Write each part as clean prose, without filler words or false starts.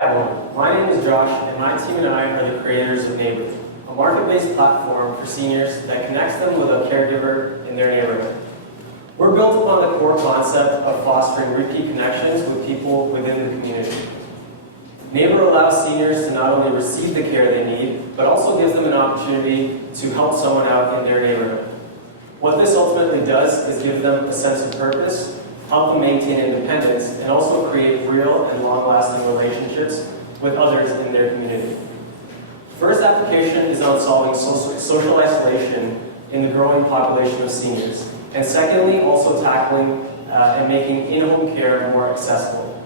Hi everyone, my name is Josh and my team and I are the creators of Neighbour, a market-based platform for seniors that connects them with a caregiver in their neighborhood. We're built upon the core concept of fostering repeat connections with people within the community. Neighbour allows seniors to not only receive the care they need, but also gives them an opportunity to help someone out in their neighborhood. What this ultimately does is give them a sense of purpose, help them maintain independence, and also create real and long-lasting relationships with others in their community. First application is on solving social isolation in the growing population of seniors, and secondly, also tackling and making in-home care more accessible.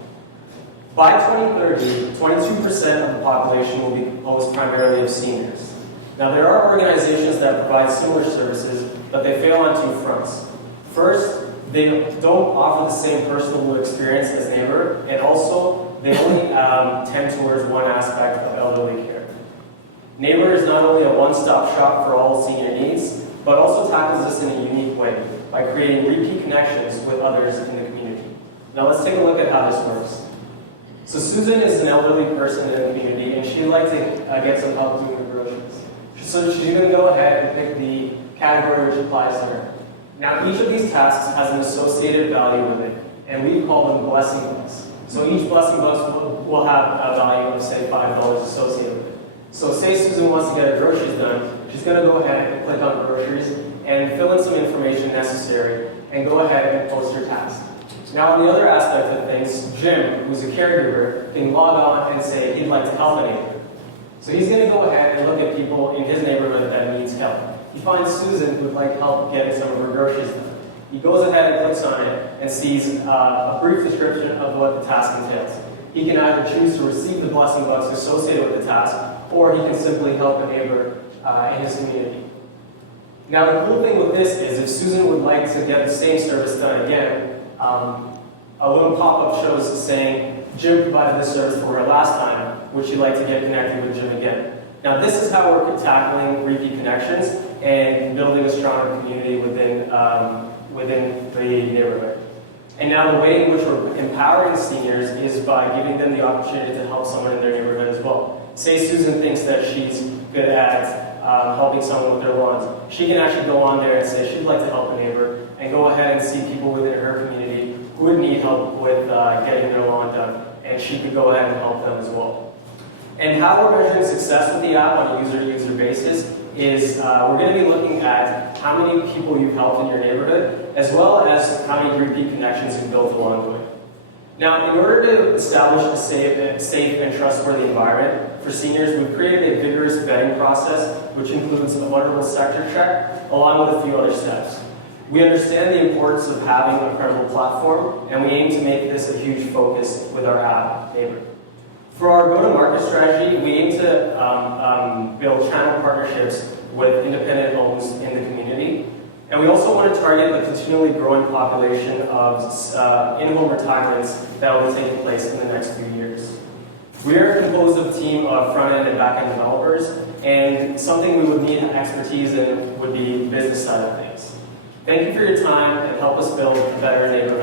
By 2030, 22% of the population will be composed primarily of seniors. Now, there are organizations that provide similar services, but they fail on two fronts. First, they don't offer the same personal experience as Neighbour, and also they only tend towards one aspect of elderly care. Neighbour is not only a one-stop shop for all senior needs, but also tackles this in a unique way by creating repeat connections with others in the community. Now let's take a look at how this works. So Susan is an elderly person in the community, and she'd like to get some help doing her groceries. So she's going to go ahead and pick the category which applies to her. Now, each of these tasks has an associated value with it, and we call them blessing bucks. So each blessing bucks will have a value of, say, $5 associated with it. So say Susan wants to get her groceries done, she's going to go ahead and click on groceries and fill in some information necessary and go ahead and post her task. Now, on the other aspect of things, Jim, who's a caregiver, can log on and say he'd like to help a neighbor. So he's going to go ahead and look at people in his neighborhood that needs help. He finds Susan who would like help getting some of her groceries done. He goes ahead and clicks on it and sees a brief description of what the task entails. He can either choose to receive the blessing bucks associated with the task, or he can simply help a neighbor in his community. Now, the cool thing with this is if Susan would like to get the same service done again, a little pop-up shows saying, Jim provided this service for her last time, would she like to get connected with Jim again? Now, this is how we're tackling repeat connections and building a stronger community within the neighborhood. And now the way in which we're empowering seniors is by giving them the opportunity to help someone in their neighborhood as well. Say Susan thinks that she's good at helping someone with their lawns. She can actually go on there and say she'd like to help a neighbor and go ahead and see people within her community who would need help with getting their lawn done, and she could go ahead and help them as well. And how we're measuring success with the app on a user-to-user basis is we're going to be looking at how many people you've helped in your neighborhood, as well as how many repeat connections you've built along the way. Now, in order to establish a safe and trustworthy environment for seniors, we've created a vigorous vetting process, which includes a vulnerable sector check, along with a few other steps. We understand the importance of having a credible platform, and we aim to make this a huge focus with our app, Neighbour. For our go-to-market strategy, we aim to build channel partnerships with independent homes in the community. And we also want to target the continually growing population of in-home retirements that will be taking place in the next few years. We are composed of a team of front-end and back-end developers, and something we would need expertise in would be the business side of things. Thank you for your time, and help us build a better neighborhood.